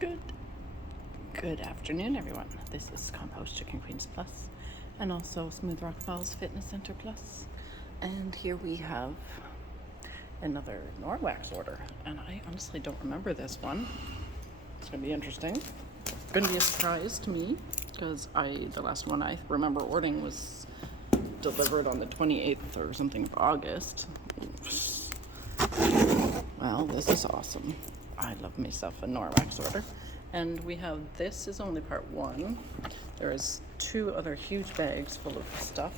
Good afternoon, everyone. This is Compost Chicken Queens Plus and also Smooth Rock Falls Fitness Center Plus. And here we have another Norwex order. And I honestly don't remember this one. It's going to be interesting. It's going to be a surprise to me because the last one I remember ordering was delivered on the 28th or something of August. Well, this is awesome. I love myself a Norwex order. And we have, this is only part one. There is 2 other huge bags full of stuff,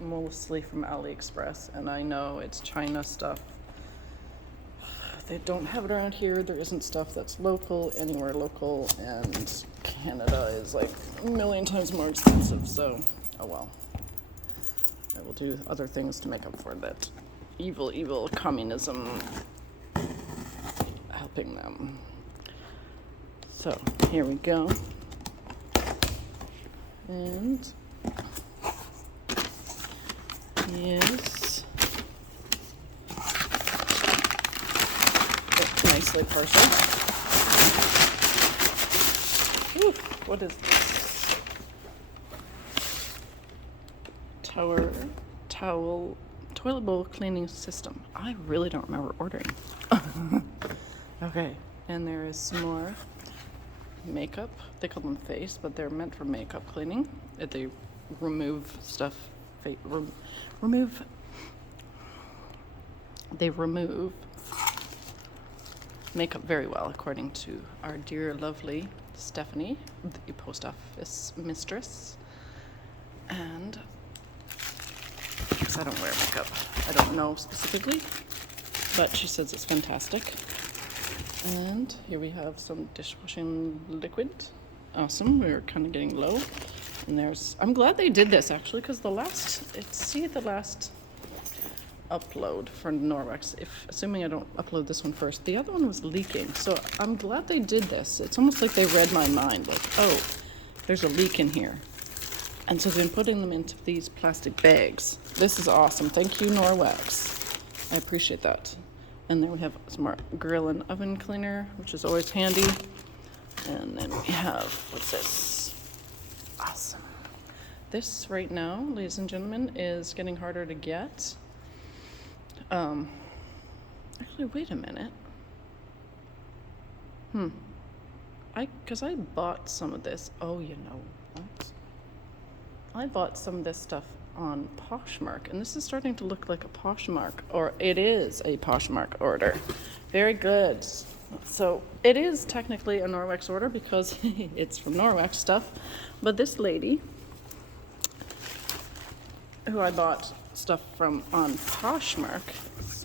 mostly from AliExpress. And I know it's China stuff. They don't have it around here. There isn't stuff that's local, anywhere local. And Canada is like a million times more expensive. So, oh well. I will do other things to make up for that. Evil communism helping them. So here we go. And yes, nicely parceled. Ooh, what is this? Toilet bowl cleaning system. I really don't remember ordering. Okay, and there is some more makeup. They call them face, but they're meant for makeup cleaning. They remove stuff. They remove makeup very well, according to our dear, lovely Stephanie, the post office mistress. And because I don't wear makeup, I don't know specifically, but she says it's fantastic. And here we have some dishwashing liquid. Awesome. We're kind of getting low. And I'm glad they did this actually, because the last upload for Norwex, assuming I don't upload this one first, the other one was leaking. So I'm glad they did this. It's almost like they read my mind, like, oh, there's a leak in here. And so they've been putting them into these plastic bags. This is awesome. Thank you, Norwex. I appreciate that. And then we have some more grill and oven cleaner, which is always handy. And then we have, what's this? Awesome. This right now, ladies and gentlemen, is getting harder to get. Actually, wait a minute. Because I bought some of this. Oh, you know what? I bought some of this stuff on Poshmark, and this is starting to look like a Poshmark, or it is a Poshmark order. Very good. So it is technically a Norwex order because it's from Norwex stuff, but this lady who I bought stuff from on Poshmark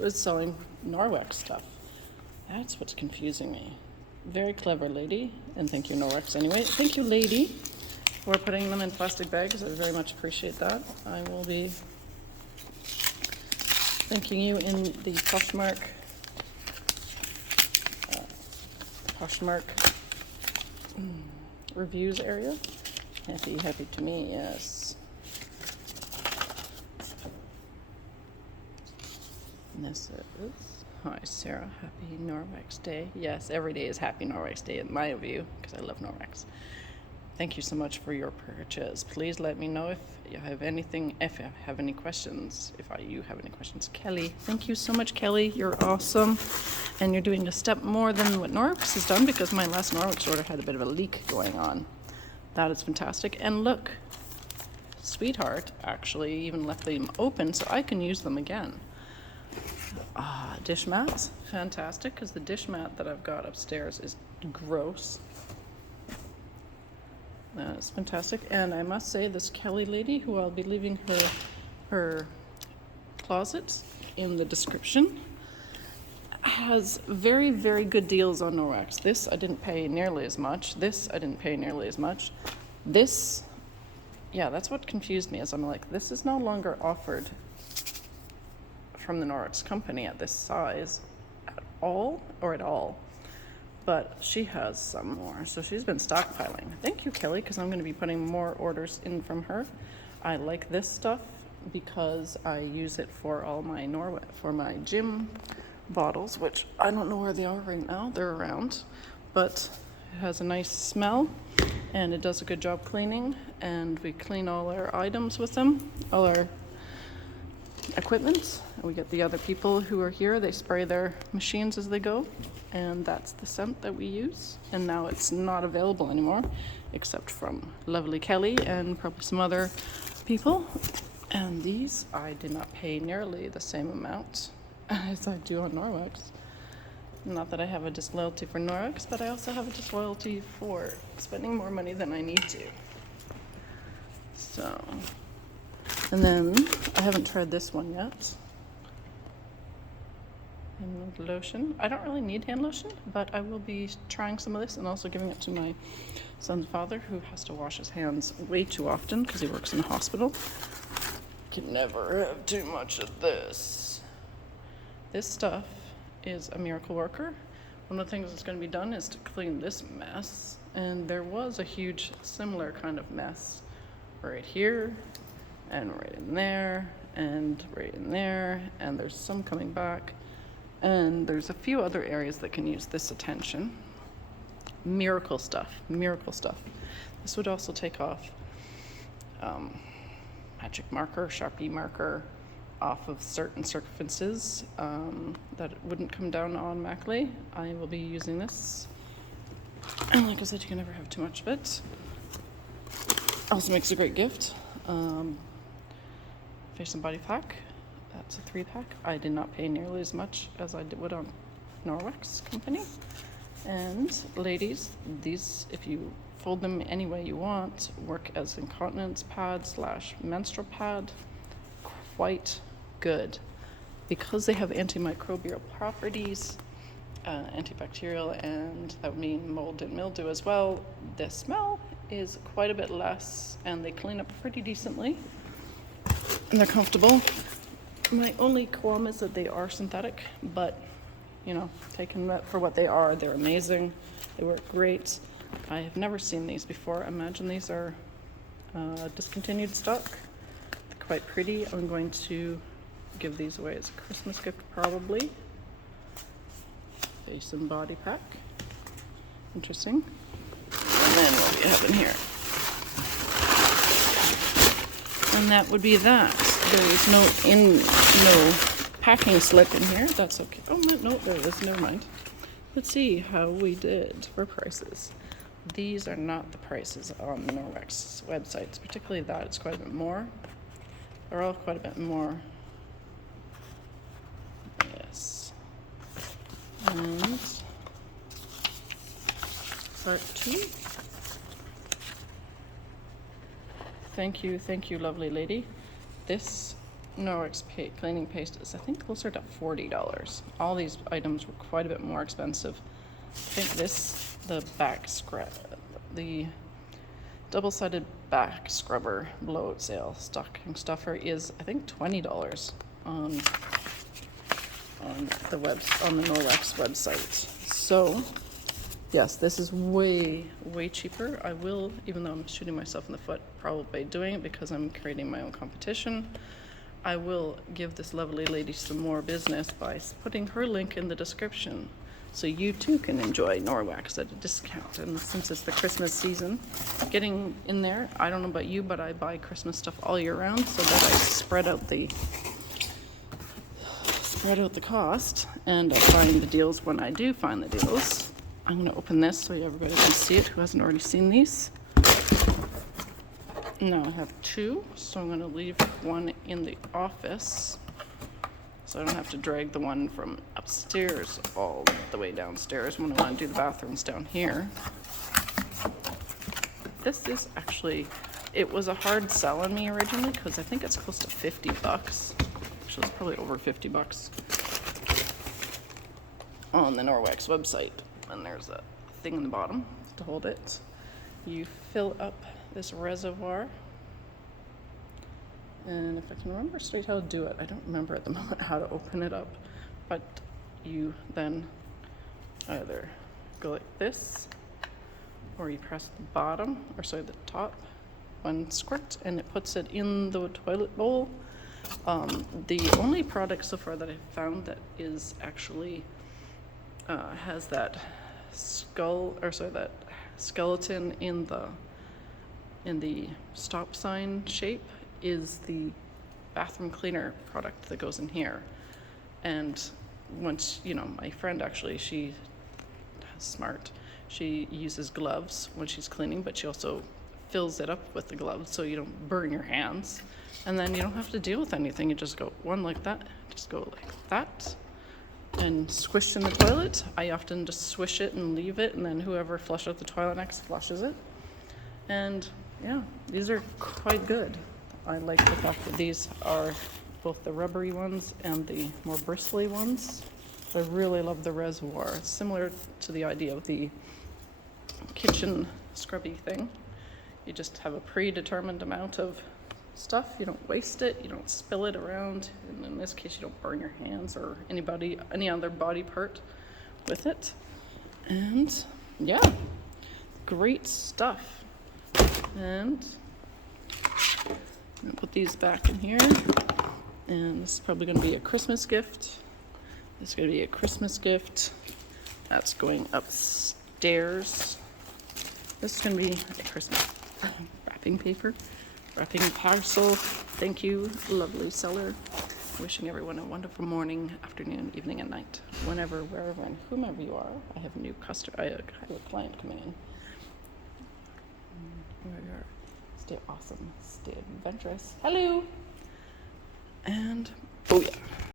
is selling Norwex stuff. That's what's confusing me. Very clever lady, and thank you, Norwex, anyway. Thank you, lady, for putting them in plastic bags. I very much appreciate that. I will be thanking you in the Poshmark reviews area. Happy to me, yes. And this is, hi Sarah, happy Norwex Day. Yes, every day is happy Norwex Day in my view, because I love Norwex. Thank you so much for your purchase. Please let me know if you have any questions. You have any questions. Kelly, thank you so much, Kelly. You're awesome. And you're doing a step more than what Norwex has done, because my last Norwex order had a bit of a leak going on. That is fantastic. And look, sweetheart actually even left them open so I can use them again. Dish mats, fantastic, because the dish mat that I've got upstairs is gross. That's fantastic. And I must say, this Kelly lady, who I'll be leaving her closets in the description, has very, very good deals on Norwex. This I didn't pay nearly as much. This I didn't pay nearly as much. This, yeah, that's what confused me, is I'm like, this is no longer offered from the Norwex company at this size at all. But she has some more, so she's been stockpiling. Thank you, Kelly, because I'm going to be putting more orders in from her. I like this stuff because I use it for all my for my gym bottles, which I don't know where they are right now. They're around, but It has a nice smell, and it does a good job cleaning, and we clean all our items with them, all our equipment. And we get the other people who are here, they spray their machines as they go, and that's the scent that we use. And now it's not available anymore, except from lovely Kelly and probably some other people. And these I did not pay nearly the same amount as I do on Norwex. Not that I have a disloyalty for Norwex, but I also have a disloyalty for spending more money than I need to. So, and then I haven't tried this one yet. Hand lotion. I don't really need hand lotion, but I will be trying some of this and also giving it to my son's father, who has to wash his hands way too often because he works in a hospital. Can never have too much of this. This stuff is a miracle worker. One of the things that's going to be done is to clean this mess, and there was a huge similar kind of mess right here and right in there and right in there, and there's some coming back, and there's a few other areas that can use this attention. Miracle stuff. This would also take off magic marker, Sharpie marker off of certain surfaces that wouldn't come down automatically. I will be using this. And like I said, you can never have too much of it. Also makes a great gift. Face and body pack. That's a 3-pack. I did not pay nearly as much as I would on Norwex company. And ladies, these, if you fold them any way you want, work as incontinence pad / menstrual pad. Quite good because they have antimicrobial properties, antibacterial, and that would mean mold and mildew as well. The smell is quite a bit less, and they clean up pretty decently, and they're comfortable. My only qualm is that they are synthetic, but you know, taking that for what they are, they're amazing. They work great. I have never seen these before. Imagine these are discontinued stock. They're quite pretty. I'm going to give these away as a Christmas gift probably. Face and body pack. Interesting. And then what we have in here. And that would be that. There is no packing slip in here. That's okay. Oh no, there is. Never mind. Let's see how we did for prices. These are not the prices on the Norwex websites, particularly that. It's quite a bit more. They're all quite a bit more. Yes. And part 2. Thank you, lovely lady. This Norwex cleaning paste is, I think, closer to $40. All these items were quite a bit more expensive. I think this, the back scrub, the double-sided back scrubber blowout sale stocking stuffer is, I think, $20 on the Norwex website. So yes, this is way cheaper. I will, even though I'm shooting myself in the foot probably doing it because I'm creating my own competition, I will give this lovely lady some more business by putting her link in the description so you too can enjoy Norwex at a discount. And since it's the Christmas season, getting in there, I don't know about you, but I buy Christmas stuff all year round so that I spread out the cost, and I find the deals when I do find the deals. I'm going to open this so everybody can see it who hasn't already seen these. Now I have 2, so I'm going to leave one in the office so I don't have to drag the one from upstairs all the way downstairs when I want to do the bathrooms down here. This is actually, it was a hard sell on me originally because I think it's close to $50. Actually, it's probably over $50 on the Norwex website. And there's a thing in the bottom to hold it. You fill up this reservoir, and if I can remember straight how to do it, I don't remember at the moment how to open it up, but you then either go like this, or you press the bottom, or sorry, the top one squirt, and it puts it in the toilet bowl. The only product so far that I've found that is actually has that that skeleton in the stop sign shape is the bathroom cleaner product that goes in here. And once, my friend actually, she's smart. She uses gloves when she's cleaning, but she also fills it up with the gloves so you don't burn your hands. And then you don't have to deal with anything. You just go one like that, just go like that, and squish in the toilet. I often just swish it and leave it, and then whoever flushes out the toilet next flushes it. And yeah, these are quite good. I like the fact that these are both the rubbery ones and the more bristly ones. I really love the reservoir. It's similar to the idea of the kitchen scrubby thing. You just have a predetermined amount of stuff. You don't waste it. You don't spill it around. And in this case, you don't burn your hands or any other body part with it. And yeah, great stuff. And I'm gonna put these back in here. And this is probably gonna be a Christmas gift. This is gonna be a Christmas gift. That's going upstairs. This is gonna be a Christmas wrapping paper. Wrapping a parcel. Thank you, lovely seller. Wishing everyone a wonderful morning, afternoon, evening, and night. Whenever, wherever, and whomever you are. I have a new customer. I have a client coming in. Here we are. Stay awesome. Stay adventurous. Hello. And oh yeah.